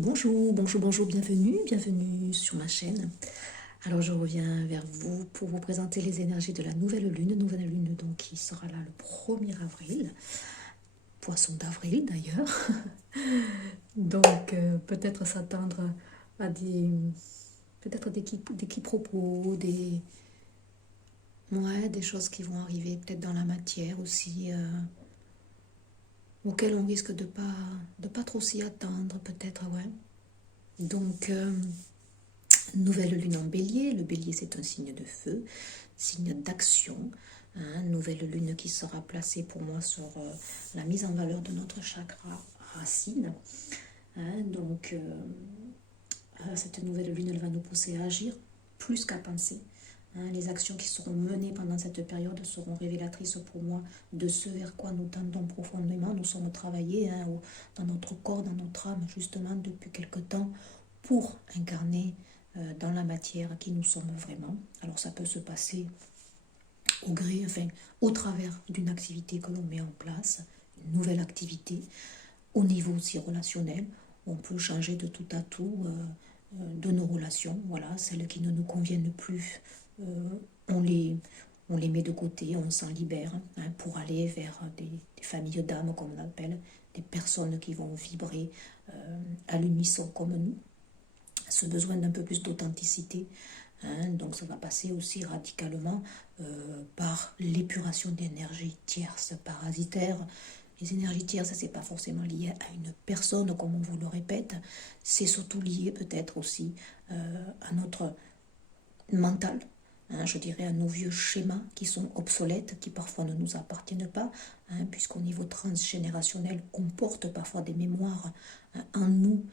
bonjour, bonjour, bonjour, bienvenue, bienvenue sur ma chaîne. Alors je reviens vers vous pour vous présenter les énergies de la nouvelle lune donc qui sera là le 1er avril, poisson d'avril d'ailleurs. Donc peut-être s'attendre à des quiproquos, des choses qui vont arriver peut-être dans la matière aussi, auxquelles on risque de pas trop s'y attendre peut-être, ouais. Donc nouvelle lune en bélier, le bélier c'est un signe de feu, signe d'action, hein, nouvelle lune qui sera placée pour moi sur la mise en valeur de notre chakra racine, hein, donc cette nouvelle lune elle va nous pousser à agir plus qu'à penser, hein, les actions qui seront menées pendant cette période seront révélatrices pour moi de ce vers quoi nous tendons profondément, nous sommes travaillés, hein, dans notre corps, dans notre âme justement depuis quelque temps pour incarner dans la matière qui nous sommes vraiment. Alors ça peut se passer au gré, enfin au travers d'une activité que l'on met en place, une nouvelle activité, au niveau aussi relationnel. On peut changer de tout à tout de nos relations, voilà, celles qui ne nous conviennent plus, on les met de côté, on s'en libère, hein, pour aller vers des familles d'âmes, comme on appelle, des personnes qui vont vibrer à l'unisson comme nous, ce besoin d'un peu plus d'authenticité, hein, donc ça va passer aussi radicalement par l'épuration d'énergie tierce parasitaire. Les énergies tierces, c'est pas forcément lié à une personne, comme on vous le répète, c'est surtout lié peut-être aussi à notre mental, hein, je dirais à nos vieux schémas qui sont obsolètes, qui parfois ne nous appartiennent pas, hein, puisqu'au niveau transgénérationnel, on porte parfois des mémoires en nous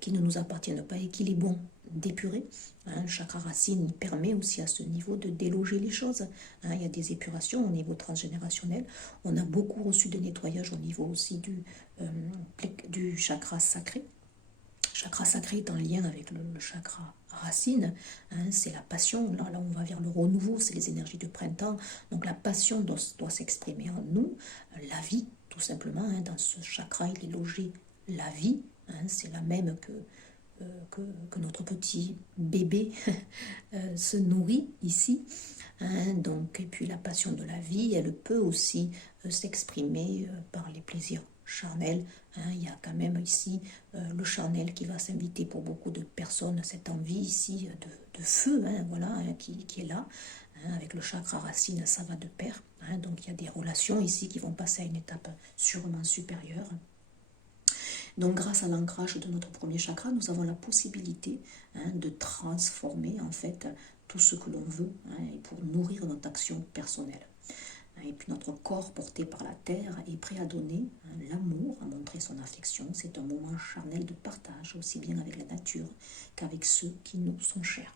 qui ne nous appartiennent pas et qu'il est bon d'épurer. Hein, le chakra racine il permet aussi à ce niveau de déloger les choses. Hein, il y a des épurations au niveau transgénérationnel. On a beaucoup reçu de nettoyage au niveau aussi du chakra sacré. Chakra sacré est en lien avec le chakra racine, hein, c'est la passion, là on va vers le renouveau, c'est les énergies de printemps, donc la passion doit s'exprimer en nous, la vie tout simplement, hein, dans ce chakra il est logé la vie, hein, c'est la même que notre petit bébé se nourrit ici, hein, donc, et puis la passion de la vie, elle peut aussi s'exprimer par les plaisirs charnels, hein, il y a quand même ici le charnel qui va s'inviter pour beaucoup de personnes, cette envie ici de feu, hein, voilà, hein, qui est là, hein, avec le chakra racine, ça va de pair, hein, donc il y a des relations ici qui vont passer à une étape sûrement supérieure. Donc grâce à l'ancrage de notre premier chakra, nous avons la possibilité, hein, de transformer en fait tout ce que l'on veut, hein, et pour nourrir notre action personnelle. Et puis notre corps porté par la terre est prêt à donner, hein, l'amour, à montrer son affection. C'est un moment charnel de partage, aussi bien avec la nature qu'avec ceux qui nous sont chers.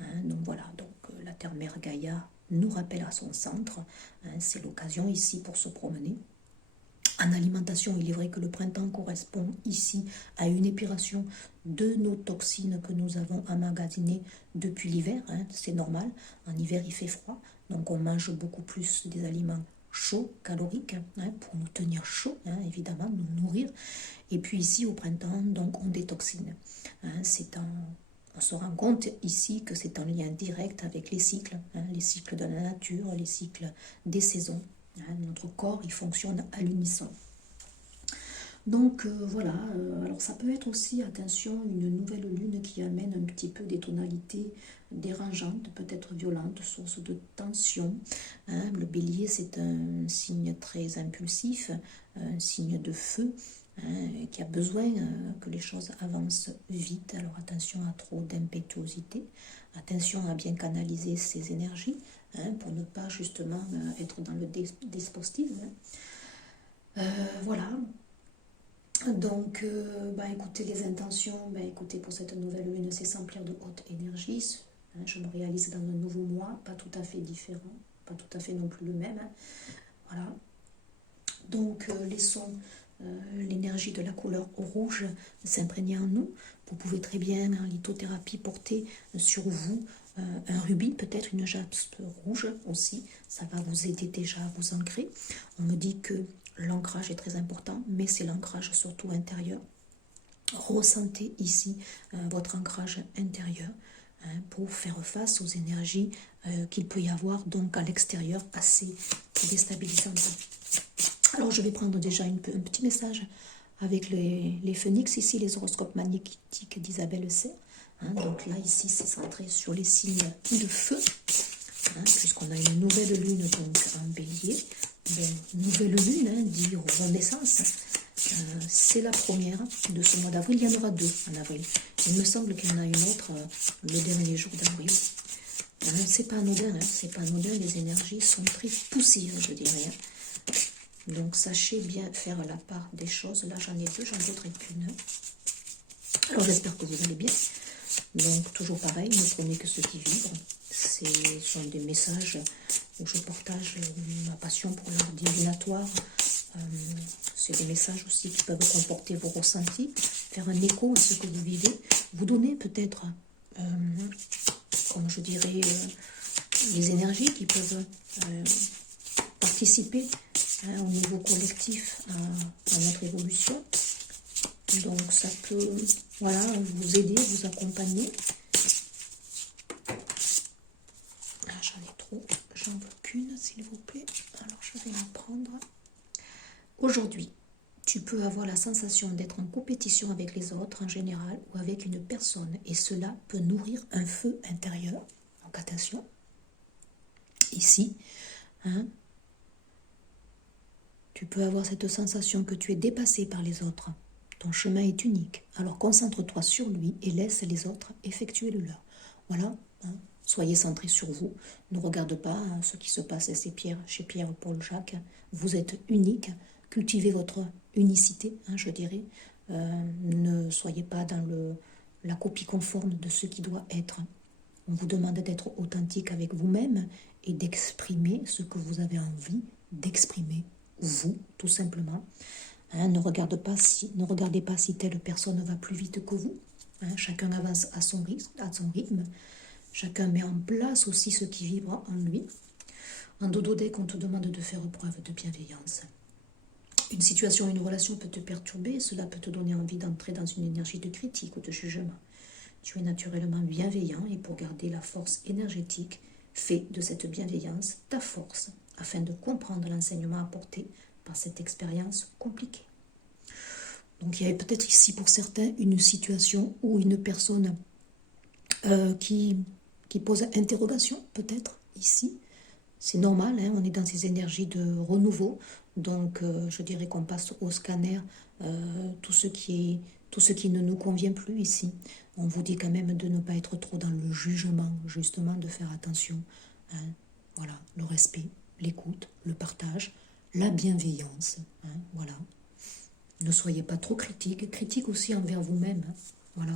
Hein, donc voilà, donc la terre-mère Gaïa nous rappelle à son centre, hein, c'est l'occasion ici pour se promener. En alimentation, il est vrai que le printemps correspond ici à une épuration de nos toxines que nous avons emmagasinées depuis l'hiver, hein, c'est normal. En hiver, il fait froid, donc on mange beaucoup plus des aliments chauds, caloriques, hein, pour nous tenir chaud, hein, évidemment, nous nourrir. Et puis ici, au printemps, donc on détoxine. Hein, on se rend compte ici que c'est en lien direct avec les cycles, hein, les cycles de la nature, les cycles des saisons. Hein, notre corps, il fonctionne à l'unisson. Donc voilà, alors ça peut être aussi, attention, une nouvelle lune qui amène un petit peu des tonalités dérangeantes, peut-être violentes, source de tension. Hein, le bélier, c'est un signe très impulsif, un signe de feu, hein, qui a besoin que les choses avancent vite. Alors attention à trop d'impétuosité, attention à bien canaliser ses énergies, hein, pour ne pas justement être dans le despotisme. Voilà. Donc, écoutez, les intentions, écoutez, pour cette nouvelle lune, c'est s'emplir de haute énergie. Hein, je me réalise dans un nouveau mois, pas tout à fait différent, pas tout à fait non plus le même. Hein. Voilà. Donc, laissons l'énergie de la couleur rouge s'imprégner en nous. Vous pouvez très bien, en lithothérapie, porter sur vous un rubis, peut-être une jaspe rouge aussi. Ça va vous aider déjà à vous ancrer. On me dit que l'ancrage est très important, mais c'est l'ancrage surtout intérieur. Ressentez ici votre ancrage intérieur pour faire face aux énergies qu'il peut y avoir donc à l'extérieur assez déstabilisantes. Alors je vais prendre déjà un petit message avec les phénix ici, les horoscopes magnétiques d'Isabelle C. Donc là ici c'est centré sur les signes de feu, puisqu'on a une nouvelle lune donc en bélier. Bon, nouvelle lune dit renaissance. C'est la première de ce mois d'avril. Il y en aura deux en avril. Il me semble qu'il y en a une autre le dernier jour d'avril. C'est pas anodin, c'est pas anodin. Les énergies sont très poussives, je dirais. Donc sachez bien faire la part des choses. Là j'en ai deux, j'en voudrais qu'une. Alors j'espère que vous allez bien. Donc toujours pareil, ne prenez que ce qui vibre. Ce sont des messages où je partage ma passion pour l'art divinatoire. C'est des messages aussi qui peuvent comporter vos ressentis, faire un écho à ce que vous vivez, vous donner peut-être, comme je dirais, les énergies qui peuvent participer au niveau collectif à notre évolution. Donc ça peut, voilà, vous aider, vous accompagner. J'en ai trop, j'en veux qu'une s'il vous plaît. Alors je vais la prendre. Aujourd'hui, tu peux avoir la sensation d'être en compétition avec les autres en général ou avec une personne et cela peut nourrir un feu intérieur. Donc attention, ici, tu peux avoir cette sensation que tu es dépassé par les autres. Ton chemin est unique, alors concentre-toi sur lui et laisse les autres effectuer le leur. Voilà, soyez centrés sur vous. Ne regarde pas ce qui se passe chez Pierre, Paul, Jacques. Vous êtes unique. Cultivez votre unicité, je dirais. Ne soyez pas dans la copie conforme de ce qui doit être. On vous demande d'être authentique avec vous-même et d'exprimer ce que vous avez envie d'exprimer, vous, tout simplement. Ne regardez pas si telle personne va plus vite que vous. Chacun avance à son rythme. Chacun met en place aussi ce qui vibre en lui. En dodo-deck, on te demande de faire preuve de bienveillance. Une situation, une relation peut te perturber, cela peut te donner envie d'entrer dans une énergie de critique ou de jugement. Tu es naturellement bienveillant et pour garder la force énergétique, fais de cette bienveillance ta force afin de comprendre l'enseignement apporté par cette expérience compliquée. Donc il y avait peut-être ici pour certains une situation ou une personne qui pose interrogation, peut-être ici. C'est normal, on est dans ces énergies de renouveau, donc je dirais qu'on passe au scanner tout ce qui ne nous convient plus ici. On vous dit quand même de ne pas être trop dans le jugement, justement, de faire attention. Voilà, le respect, l'écoute, le partage, la bienveillance, voilà. Ne soyez pas trop critique aussi envers vous-même, voilà.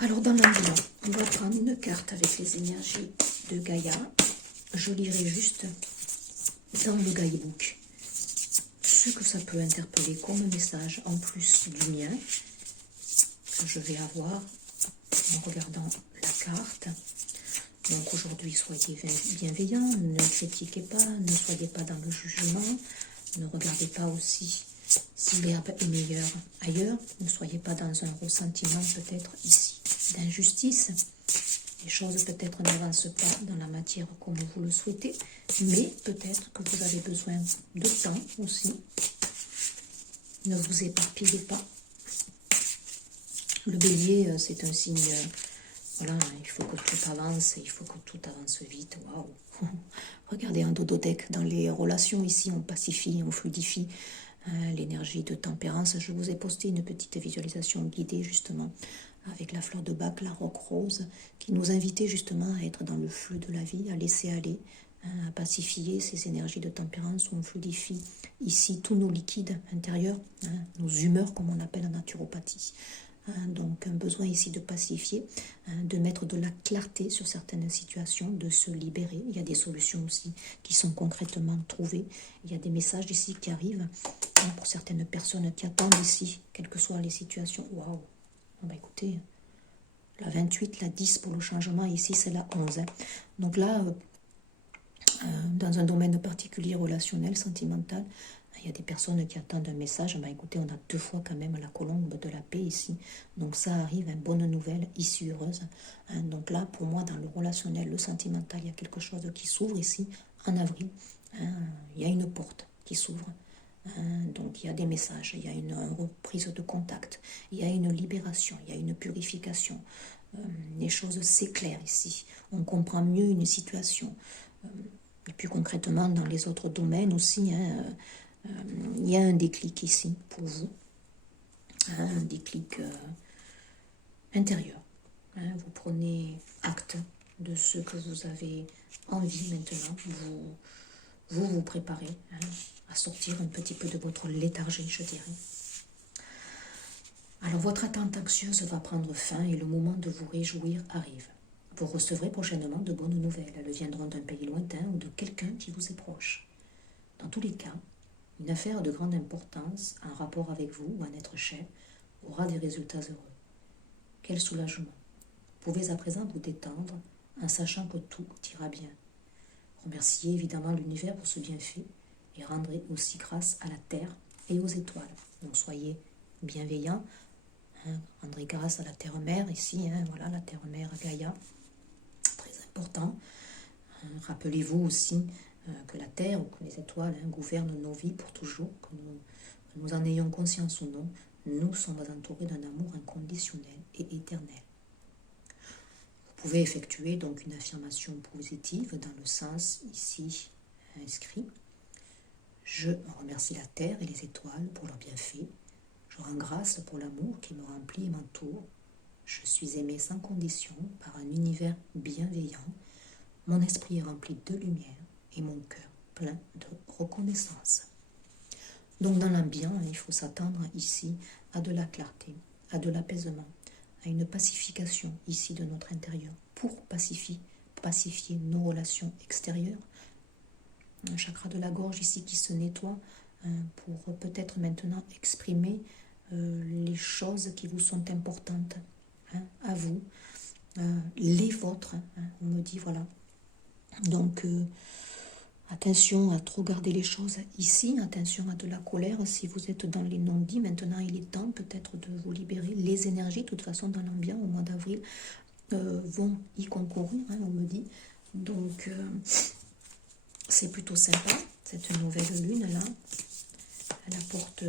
Alors dans l'enveloppe, on va prendre une carte avec les énergies de Gaïa. Je lirai juste dans le guidebook ce que ça peut interpeller comme message en plus du mien que je vais avoir en regardant la carte. Donc aujourd'hui, soyez bienveillants, ne critiquez pas, ne soyez pas dans le jugement, ne regardez pas aussi si l'herbe est meilleure ailleurs, ne soyez pas dans un ressentiment peut-être ici d'injustice. Les choses peut-être n'avancent pas dans la matière comme vous le souhaitez, mais peut-être que vous avez besoin de temps aussi. Ne vous éparpillez pas. Le bélier, c'est un signe, voilà, il faut que tout avance, il faut que tout avance vite. Waouh! Regardez un dodo-deck dans les relations ici, on pacifie, on fluidifie l'énergie de tempérance. Je vous ai posté une petite visualisation guidée justement avec la fleur de bac, la roque rose, qui nous invitait justement à être dans le flux de la vie, à laisser aller, à pacifier ces énergies de tempérance où on fluidifie ici tous nos liquides intérieurs, nos humeurs comme on appelle en naturopathie. Donc un besoin ici de pacifier, de mettre de la clarté sur certaines situations, de se libérer. Il y a des solutions aussi qui sont concrètement trouvées. Il y a des messages ici qui arrivent pour certaines personnes qui attendent ici, quelles que soient les situations. Waouh! Écoutez, la 28, la 10 pour le changement, ici c'est la 11. Donc là, dans un domaine particulier relationnel, sentimental, Il y a des personnes qui attendent un message. Bah, écoutez, on a 2 fois quand même la colombe de la paix ici. Donc ça arrive, une bonne nouvelle, issue heureuse. Hein. Donc là, pour moi, dans le relationnel, le sentimental, il y a quelque chose qui s'ouvre ici, en avril. Hein. Il y a une porte qui s'ouvre. Hein. Donc il y a des messages, il y a une reprise de contact, il y a une libération, il y a une purification. Les choses s'éclairent ici. On comprend mieux une situation. Et puis concrètement, dans les autres domaines aussi, hein, il y a un déclic ici pour vous, hein, un déclic intérieur. Hein, vous prenez acte de ce que vous avez envie maintenant. Vous préparez hein, à sortir un petit peu de votre léthargie, je dirais. Alors votre attente anxieuse va prendre fin et le moment de vous réjouir arrive. Vous recevrez prochainement de bonnes nouvelles. Elles viendront d'un pays lointain ou de quelqu'un qui vous est proche. Dans tous les cas, une affaire de grande importance, en rapport avec vous ou un être cher, aura des résultats heureux. Quel soulagement! Vous pouvez à présent vous détendre en sachant que tout ira bien. Remerciez évidemment l'univers pour ce bienfait et rendrez aussi grâce à la terre et aux étoiles. Donc soyez bienveillants, hein, rendrez grâce à la terre-mère ici, hein, voilà la terre-mère Gaïa, très important. Rappelez-vous aussi que la terre ou que les étoiles hein, gouvernent nos vies pour toujours, que nous en ayons conscience ou non, nous sommes entourés d'un amour inconditionnel et éternel. Vous pouvez effectuer donc une affirmation positive dans le sens ici inscrit. Je remercie la terre et les étoiles pour leurs bienfaits. Je rends grâce pour l'amour qui me remplit et m'entoure. Je suis aimé sans condition par un univers bienveillant. Mon esprit est rempli de lumière et mon cœur plein de reconnaissance. Donc dans l'ambiance, il faut s'attendre ici à de la clarté, à de l'apaisement, à une pacification ici de notre intérieur pour pacifier nos relations extérieures. Un chakra de la gorge ici qui se nettoie pour peut-être maintenant exprimer les choses qui vous sont importantes hein, à vous, les vôtres. Hein, on me dit voilà. Donc attention à trop garder les choses ici, attention à de la colère. Si vous êtes dans les non-dits, maintenant il est temps peut-être de vous libérer. Les énergies, de toute façon, dans l'ambiance, au mois d'avril, vont y concourir, hein, on me dit. Donc, c'est plutôt sympa, cette nouvelle lune-là. Elle apporte,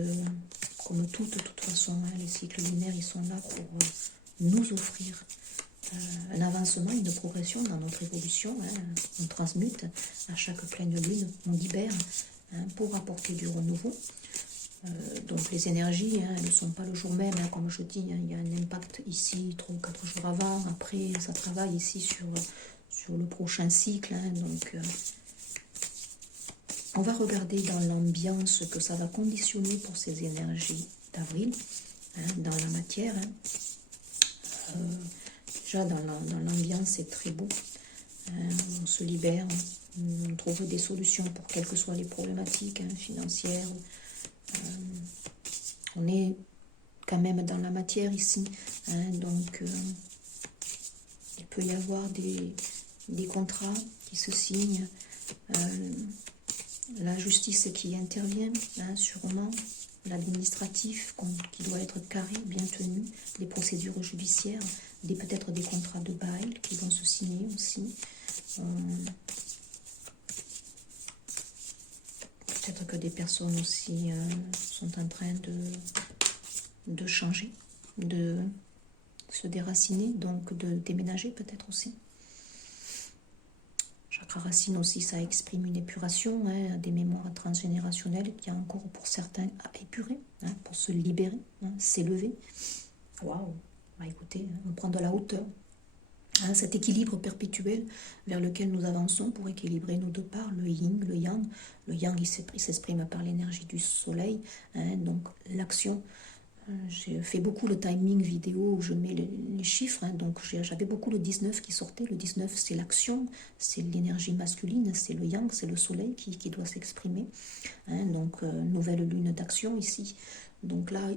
comme toutes, de toute façon, hein, les cycles lunaires, ils sont là pour nous offrir un avancement, une progression dans notre évolution. Hein. On transmute à chaque pleine lune, on libère hein, pour apporter du renouveau. Donc les énergies, hein, elles ne sont pas le jour même, hein, comme je dis, hein, il y a un impact ici 3 ou 4 jours avant, après ça travaille ici sur le prochain cycle. Hein, donc on va regarder dans l'ambiance que ça va conditionner pour ces énergies d'avril, hein, dans la matière. Hein. Déjà dans l'ambiance c'est très beau, on se libère, on trouve des solutions pour quelles que soient les problématiques hein, financières. On est quand même dans la matière ici, hein, donc il peut y avoir des contrats qui se signent, la justice qui intervient, hein, sûrement, l'administratif qui doit être carré, bien tenu, les procédures judiciaires, peut-être des contrats de bail qui vont se signer aussi. Peut-être que des personnes aussi sont en train de changer, de se déraciner, donc de déménager peut-être aussi. Chakra racine aussi, ça exprime une épuration, hein, des mémoires transgénérationnelles qu'il y a encore pour certains à épurer, hein, pour se libérer, hein, s'élever. Waouh, bah écoutez, on prend de la hauteur. Hein, cet équilibre perpétuel vers lequel nous avançons pour équilibrer nos deux parts, le yin, le yang. Le yang, il s'exprime par l'énergie du soleil, hein, donc l'action. J'ai fait beaucoup le timing vidéo où je mets les chiffres, hein, donc j'avais beaucoup le 19 qui sortait. Le 19, c'est l'action, c'est l'énergie masculine, c'est le yang, c'est le soleil qui doit s'exprimer. Hein, donc, nouvelle lune d'action ici. Donc là,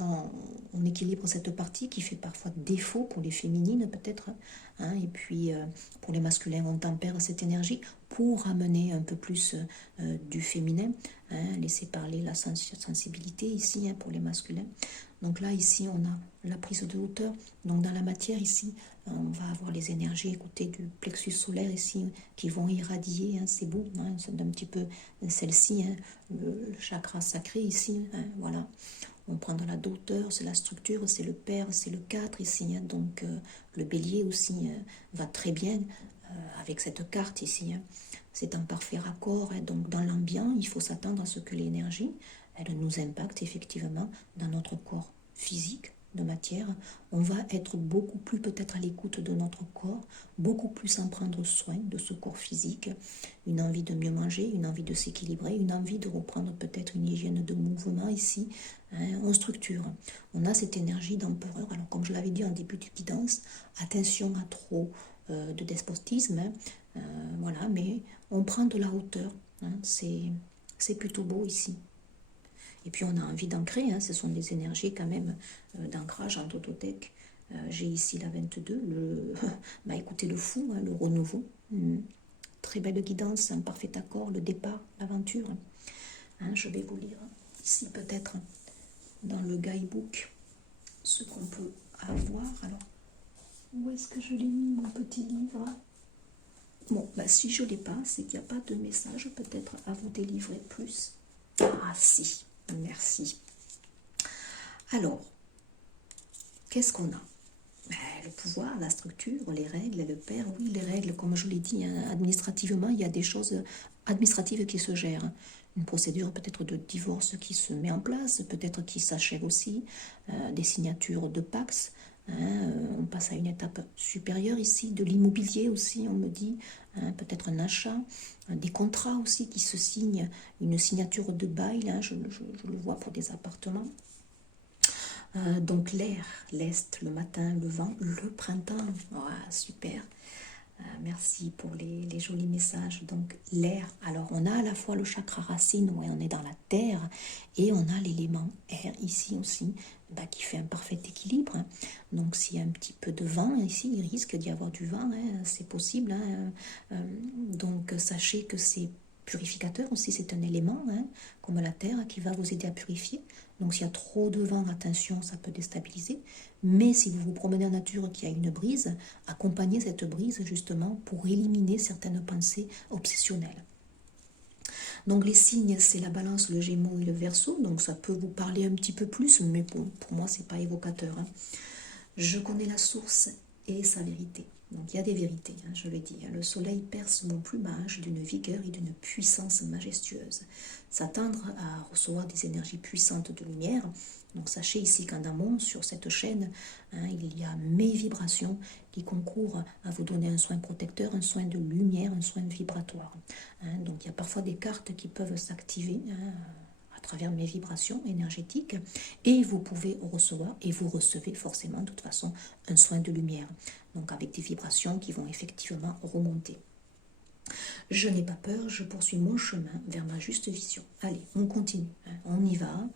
on équilibre cette partie qui fait parfois défaut pour les féminines peut-être, hein, et puis pour les masculins on tempère cette énergie pour amener un peu plus du féminin, hein, laisser parler la sensibilité ici, hein, pour les masculins. Donc là ici on a la prise de hauteur, donc dans la matière ici on va avoir les énergies, écoutez, du plexus solaire ici qui vont irradier, hein, c'est beau, hein, c'est un petit peu celle-ci, hein, le chakra sacré ici, hein, voilà. On prend dans la hauteur, c'est la structure, c'est le père, c'est le 4 ici, hein, donc le bélier aussi va très bien avec cette carte ici, hein. C'est en parfait raccord, hein, donc dans l'ambiance, il faut s'attendre à ce que l'énergie, elle nous impacte effectivement dans notre corps physique, de matière. On va être beaucoup plus peut-être à l'écoute de notre corps, beaucoup plus en prendre soin de ce corps physique, une envie de mieux manger, une envie de s'équilibrer, une envie de reprendre peut-être une hygiène de mouvement ici, hein, on structure. On a cette énergie d'empereur. Alors comme je l'avais dit en début de guidance, attention à trop de despotisme, hein, voilà, mais on prend de la hauteur, hein, c'est plutôt beau ici. Et puis on a envie d'ancrer, hein, ce sont des énergies quand même d'ancrage en tototech. J'ai ici la 22, bah écoutez, le fou, hein, le renouveau. Très belle guidance, un parfait accord, le départ, l'aventure. Hein, je vais vous lire ici peut-être dans le guidebook ce qu'on peut avoir. Alors, où est-ce que je l'ai mis, mon petit livre? Bon, bah si je ne l'ai pas, c'est qu'il n'y a pas de message peut-être à vous délivrer plus. Ah si, merci. Alors, qu'est-ce qu'on a? Ben, le pouvoir, la structure, les règles, le père, oui, les règles, comme je l'ai dit, hein, administrativement, il y a des choses administratives qui se gèrent. Une procédure peut-être de divorce qui se met en place, peut-être qui s'achève aussi, des signatures de Pax, hein, on passe à une étape supérieure ici, de l'immobilier aussi, on me dit, hein, peut-être un achat, des contrats aussi qui se signent, une signature de bail, hein, je le vois pour des appartements. Donc l'air, l'est, le matin, le vent, le printemps. Oh, super. Merci pour les jolis messages. Donc l'air, alors on a à la fois le chakra racine, ouais, on est dans la terre, et on a l'élément air ici aussi, bah, qui fait un parfait équilibre, hein. Donc s'il y a un petit peu de vent ici, il risque d'y avoir du vent, hein, c'est possible, hein. Donc sachez que c'est purificateur aussi, c'est un élément, hein, comme la terre, qui va vous aider à purifier. Donc s'il y a trop de vent, attention, ça peut déstabiliser. Mais si vous vous promenez en nature qui a une brise, accompagnez cette brise justement pour éliminer certaines pensées obsessionnelles. Donc les signes, c'est la balance, le gémeaux et le verseau. Donc ça peut vous parler un petit peu plus, mais bon, pour moi, c'est pas évocateur, hein. Je connais la source et sa vérité. Donc il y a des vérités, hein, je l'ai dit. Le soleil perce mon plumage d'une vigueur et d'une puissance majestueuse. S'attendre à recevoir des énergies puissantes de lumière. Donc sachez ici qu'en amont, sur cette chaîne, hein, il y a mes vibrations qui concourent à vous donner un soin protecteur, un soin de lumière, un soin vibratoire. Hein, donc il y a parfois des cartes qui peuvent s'activer, hein, à travers mes vibrations énergétiques, et vous pouvez recevoir, et vous recevez forcément de toute façon un soin de lumière, donc avec des vibrations qui vont effectivement remonter. Je n'ai pas peur, je poursuis mon chemin vers ma juste vision. Allez, on continue, hein, on y va, hein,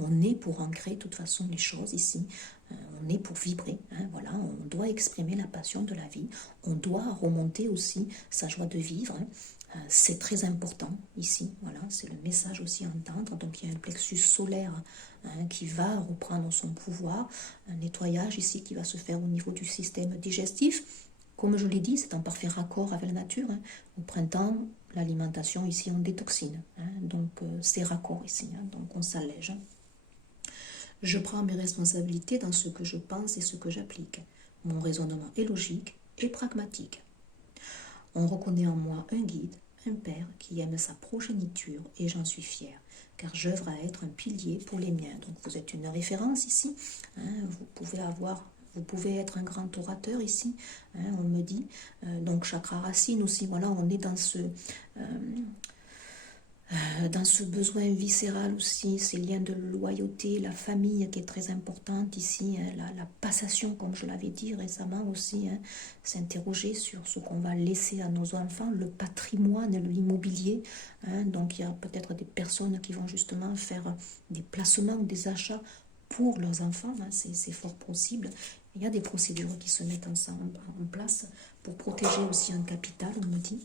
on est pour ancrer de toute façon les choses ici, on est pour vibrer, hein, voilà, on doit exprimer la passion de la vie, on doit remonter aussi sa joie de vivre, hein. C'est très important ici, voilà, c'est le message aussi à entendre. Donc il y a un plexus solaire, hein, qui va reprendre son pouvoir, un nettoyage ici qui va se faire au niveau du système digestif. Comme je l'ai dit, c'est en parfait raccord avec la nature, hein. Au printemps, l'alimentation ici on détoxine, hein, donc c'est raccord ici, hein, donc on s'allège. Je prends mes responsabilités dans ce que je pense et ce que j'applique. Mon raisonnement est logique et pragmatique. On reconnaît en moi un guide, un père qui aime sa progéniture et j'en suis fière, car j'œuvre à être un pilier pour les miens. Donc vous êtes une référence ici, hein, vous pouvez être un grand orateur ici, hein, on me dit. Donc chakra racine aussi, voilà, on est dans ce besoin viscéral aussi, ces liens de loyauté, la famille qui est très importante ici, hein, la passation, comme je l'avais dit récemment aussi, hein, s'interroger sur ce qu'on va laisser à nos enfants, le patrimoine, l'immobilier, hein. Donc il y a peut-être des personnes qui vont justement faire des placements ou des achats pour leurs enfants, hein, c'est fort possible. Il y a des procédures qui se mettent en place pour protéger aussi un capital, on me dit.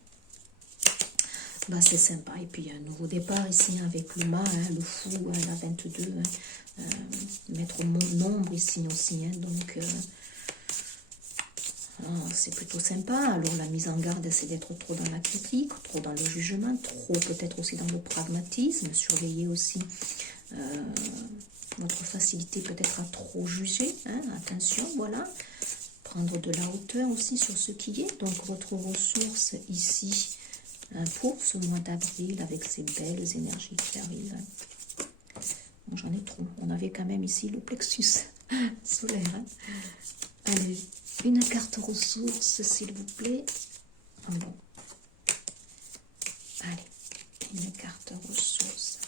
Bah, c'est sympa. Et puis, il y a un nouveau départ ici avec le mât, hein, le fou, hein, la 22, hein, mettre mon nombre ici aussi. Hein, donc, c'est plutôt sympa. Alors, la mise en garde, c'est d'être trop dans la critique, trop dans le jugement, trop peut-être aussi dans le pragmatisme. Surveiller aussi notre facilité peut-être à trop juger. Hein, attention, voilà. Prendre de la hauteur aussi sur ce qui est. Donc, votre ressource ici pour ce mois d'avril avec ces belles énergies qui arrivent. Bon, j'en ai trop. On avait quand même ici le plexus solaire. Hein. Allez, une carte ressources, s'il vous plaît. Bon. Allez, une carte ressources.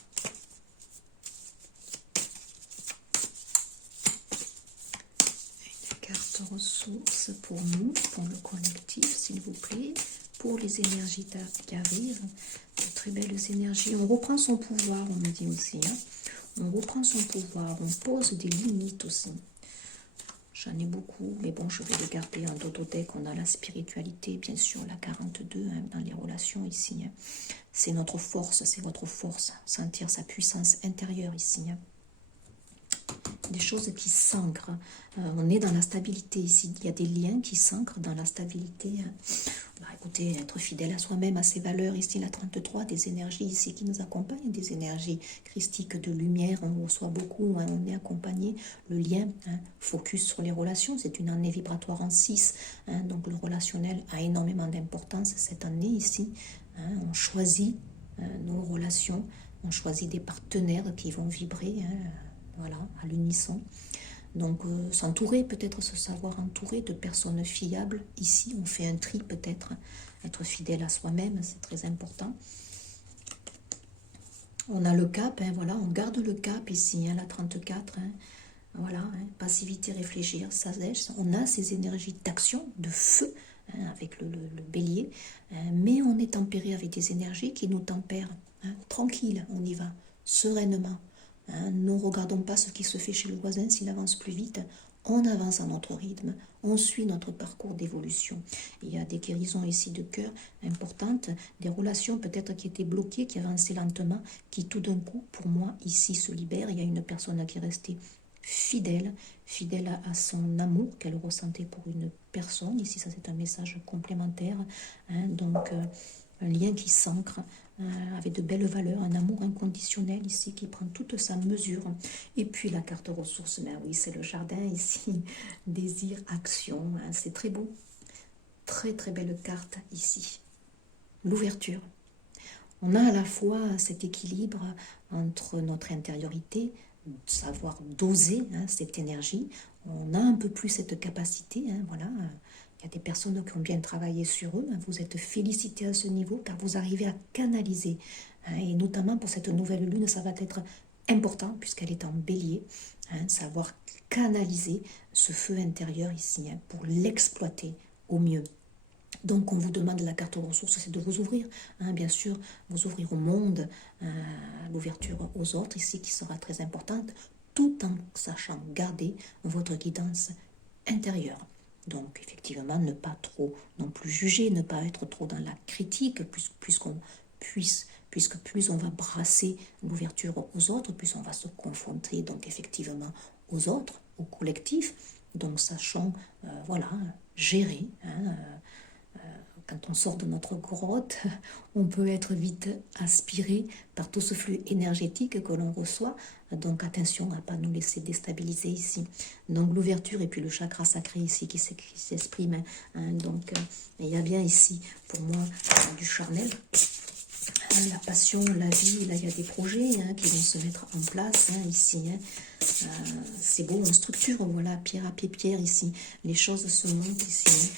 Une carte ressources pour nous, pour le collectif, s'il vous plaît. Pour les énergies qui arrivent, de très belles énergies. On reprend son pouvoir, on me dit aussi. Hein. On reprend son pouvoir, on pose des limites aussi. J'en ai beaucoup, mais bon, je vais le garder en dododeck. On a la spiritualité, bien sûr, la 42 hein, dans les relations ici. Hein. C'est notre force, c'est votre force. Sentir sa puissance intérieure ici. Hein. Des choses qui s'ancrent. On est dans la stabilité ici. Il y a des liens qui s'ancrent dans la stabilité. Bah, écoutez, être fidèle à soi-même, à ses valeurs. Ici, la 33, des énergies ici qui nous accompagnent, des énergies christiques de lumière. On reçoit beaucoup, hein, on est accompagné. Le lien, hein, focus sur les relations. C'est une année vibratoire en 6. Hein, donc, le relationnel a énormément d'importance cette année ici. Hein, on choisit nos relations. On choisit des partenaires qui vont vibrer, hein, voilà, à l'unisson. Donc, s'entourer, peut-être se savoir entourer de personnes fiables. Ici, on fait un tri, peut-être. Être fidèle à soi-même, c'est très important. On a le cap, hein, voilà, on garde le cap ici, hein, la 34. Hein, voilà, hein, passivité, réfléchir, sagesse. On a ces énergies d'action, de feu, hein, avec le bélier. Mais on est tempéré avec des énergies qui nous tempèrent. Hein, tranquille, on y va, sereinement. Hein, ne regardons pas ce qui se fait chez le voisin, s'il avance plus vite, on avance à notre rythme, on suit notre parcours d'évolution. Il y a des guérisons ici de cœur importantes, des relations peut-être qui étaient bloquées, qui avançaient lentement, qui tout d'un coup, pour moi, ici se libèrent. Il y a une personne qui est restée fidèle à son amour qu'elle ressentait pour une personne. Ici, ça c'est un message complémentaire. Hein, donc, un lien qui s'ancre avec de belles valeurs, un amour inconditionnel ici qui prend toute sa mesure. Et puis la carte ressources, ben oui, c'est le jardin ici, désir, action, hein, c'est très beau. Très très belle carte ici. L'ouverture. On a à la fois cet équilibre entre notre intériorité, savoir doser hein, cette énergie. On a un peu plus cette capacité, hein, voilà. Il y a des personnes qui ont bien travaillé sur eux. Vous êtes félicités à ce niveau car vous arrivez à canaliser. Et notamment pour cette nouvelle lune, ça va être important puisqu'elle est en bélier. Savoir canaliser ce feu intérieur ici pour l'exploiter au mieux. Donc, on vous demande la carte ressources, c'est de vous ouvrir, hein, bien sûr, vous ouvrir au monde, l'ouverture aux autres ici qui sera très importante, tout en sachant garder votre guidance intérieure. Donc, effectivement, ne pas trop non plus juger, ne pas être trop dans la critique, puisque plus on va brasser l'ouverture aux autres, plus on va se confronter, donc effectivement, aux autres, au collectif. Donc, sachant, voilà, gérer, hein, quand on sort de notre grotte, on peut être vite aspiré par tout ce flux énergétique que l'on reçoit. Donc attention à ne pas nous laisser déstabiliser ici. Donc l'ouverture et puis le chakra sacré ici qui s'exprime. Hein, donc il y a bien ici pour moi du charnel. La passion, la vie, là il y a des projets hein, qui vont se mettre en place hein, ici. Hein. C'est beau, on structure, voilà, pierre à pied pierre ici. Les choses se montent ici. Hein.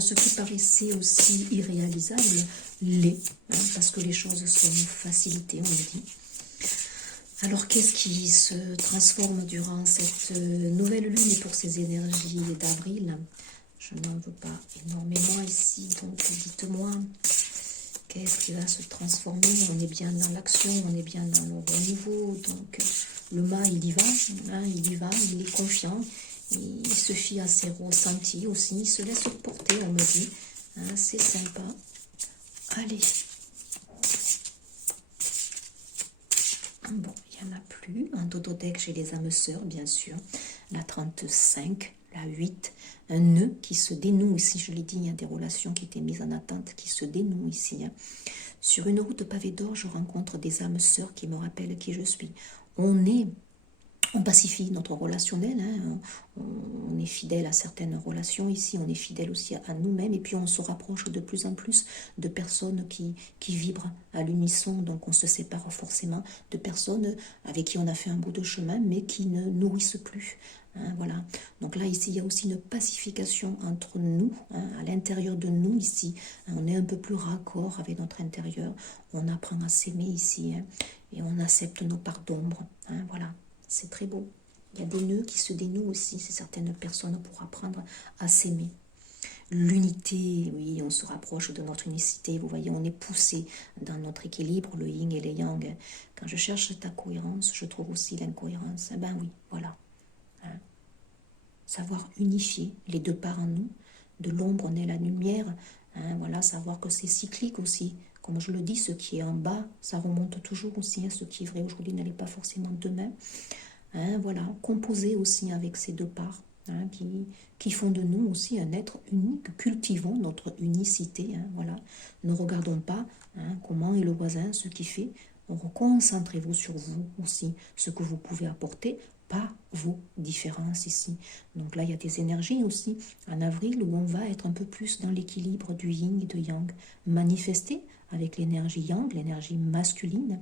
Ce qui paraissait aussi irréalisable, l'est, hein, parce que les choses sont facilitées, on le dit. Alors, qu'est-ce qui se transforme durant cette nouvelle lune et pour ces énergies d'avril? Je n'en veux pas énormément ici, donc dites-moi, qu'est-ce qui va se transformer? On est bien dans l'action, on est bien dans le renouveau, donc le mât, il y va, hein, il y va, il est confiant, il se fie à ses ressentis aussi, il se laisse porter, on me dit. Hein, c'est sympa. Allez. Bon, il n'y en a plus. En dododeck, j'ai les âmes sœurs, bien sûr. La 35, la 8, un nœud qui se dénoue ici. Je l'ai dit, il y a des relations qui étaient mises en attente, qui se dénouent ici. Hein. Sur une route pavée d'or, je rencontre des âmes sœurs qui me rappellent qui je suis. On pacifie notre relationnel, hein. On est fidèle à certaines relations ici, on est fidèle aussi à nous-mêmes, et puis on se rapproche de plus en plus de personnes qui vibrent à l'unisson, donc on se sépare forcément de personnes avec qui on a fait un bout de chemin, mais qui ne nourrissent plus. Hein, voilà. Donc là, ici, il y a aussi une pacification entre nous, hein, à l'intérieur de nous, ici. Hein, on est un peu plus raccord avec notre intérieur, on apprend à s'aimer ici, hein, et on accepte nos parts d'ombre. Hein, voilà. C'est très beau. Il y a des nœuds qui se dénouent aussi, c'est certaines personnes pour apprendre à s'aimer. L'unité, oui, on se rapproche de notre unicité. Vous voyez, on est poussé dans notre équilibre, le yin et le yang. Quand je cherche ta cohérence, je trouve aussi l'incohérence. Eh ben oui, voilà. Hein. Savoir unifier les deux parts en nous. De l'ombre naît la lumière. Hein, voilà, savoir que c'est cyclique aussi. Comme je le dis, ce qui est en bas, ça remonte toujours aussi. Hein, ce qui est vrai aujourd'hui n'allait pas forcément demain. Hein, voilà, composer aussi avec ces deux parts, hein, qui font de nous aussi un être unique. Cultivons notre unicité. Hein, voilà. Ne regardons pas, hein, comment est le voisin, ce qu'il fait. Concentrez-vous sur vous aussi, ce que vous pouvez apporter, pas vos différences ici. Donc là, il y a des énergies aussi en avril où on va être un peu plus dans l'équilibre du yin et du yang. Manifester avec l'énergie yang, l'énergie masculine,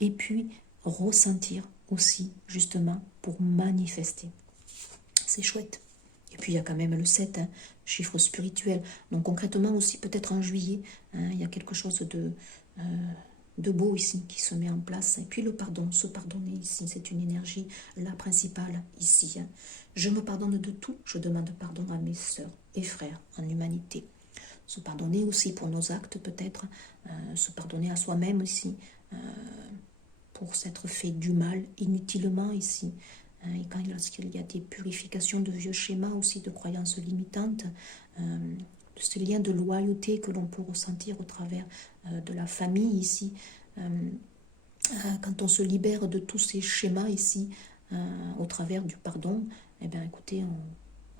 et puis ressentir aussi, justement, pour manifester. C'est chouette. Et puis, il y a quand même le 7, hein, chiffre spirituel. Donc, concrètement aussi, peut-être en juillet, hein, il y a quelque chose de beau ici qui se met en place. Et puis, le pardon, se pardonner ici, c'est une énergie, la principale ici. Hein. Je me pardonne de tout. Je demande pardon à mes sœurs et frères en humanité. Se pardonner aussi pour nos actes, peut-être. Se pardonner à soi-même aussi. Pour s'être fait du mal inutilement ici. Et quand lorsqu'il y a des purifications de vieux schémas aussi, de croyances limitantes, de ce lien de loyauté que l'on peut ressentir au travers de la famille ici, quand on se libère de tous ces schémas ici, au travers du pardon, eh bien écoutez,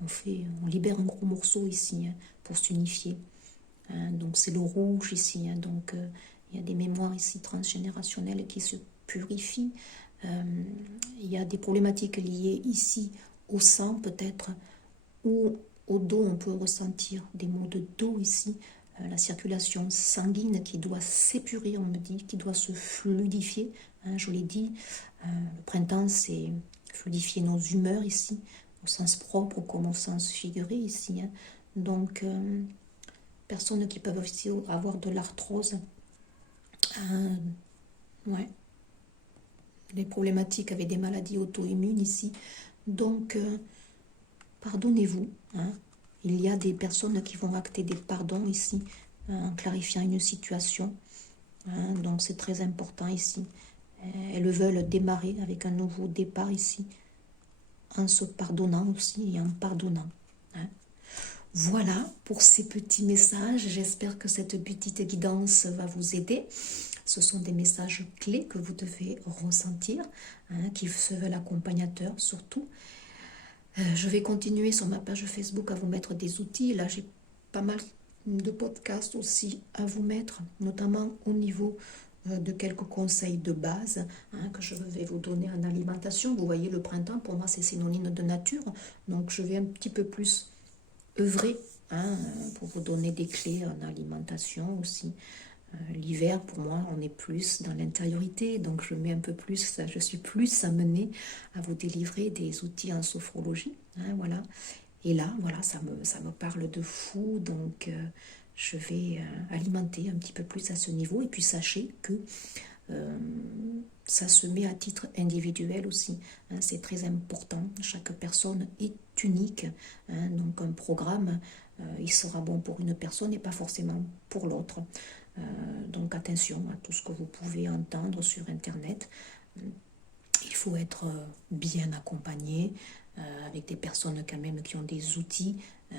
on libère un gros morceau ici, hein, pour s'unifier. Donc c'est le rouge ici, hein, donc il y a des mémoires ici transgénérationnelles qui se purifient. Il y a des problématiques liées ici au sang peut-être, ou au dos. On peut ressentir des maux de dos ici, la circulation sanguine qui doit s'épurer, on me dit, qui doit se fluidifier. Hein, je l'ai dit, le printemps c'est fluidifier nos humeurs ici, au sens propre comme au sens figuré ici. Hein. Donc personnes qui peuvent aussi avoir de l'arthrose, ouais, des problématiques avec des maladies auto-immunes ici. Donc, pardonnez-vous. Hein. Il y a des personnes qui vont acter des pardons ici, en clarifiant une situation. Hein. Donc, c'est très important ici. Elles veulent démarrer avec un nouveau départ ici, en se pardonnant aussi et en pardonnant. Hein. Voilà pour ces petits messages. J'espère que cette petite guidance va vous aider. Ce sont des messages clés que vous devez ressentir, hein, qui se veulent accompagnateurs surtout. Je vais continuer sur ma page Facebook à vous mettre des outils. Là, j'ai pas mal de podcasts aussi à vous mettre, notamment au niveau de quelques conseils de base, hein, que je vais vous donner en alimentation. Vous voyez, le printemps, pour moi, c'est synonyme de nature. Donc, je vais un petit peu plus œuvrer, hein, pour vous donner des clés en alimentation aussi. L'hiver, pour moi, on est plus dans l'intériorité, donc je mets un peu plus, je suis plus amenée à vous délivrer des outils en sophrologie, hein, voilà. Et là, voilà, ça me parle de fou, donc je vais alimenter un petit peu plus à ce niveau. Et puis sachez que ça se met à titre individuel aussi, hein, c'est très important. Chaque personne est unique, hein, donc un programme, il sera bon pour une personne et pas forcément pour l'autre. Donc attention à tout ce que vous pouvez entendre sur Internet. Il faut être bien accompagné avec des personnes quand même qui ont des outils, hein,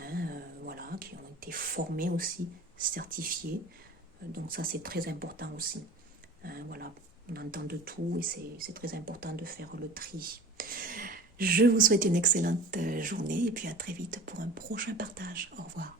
voilà, qui ont été formés aussi, certifiés. Donc ça, c'est très important aussi. Hein, voilà, on entend de tout et c'est très important de faire le tri. Je vous souhaite une excellente journée et puis à très vite pour un prochain partage. Au revoir.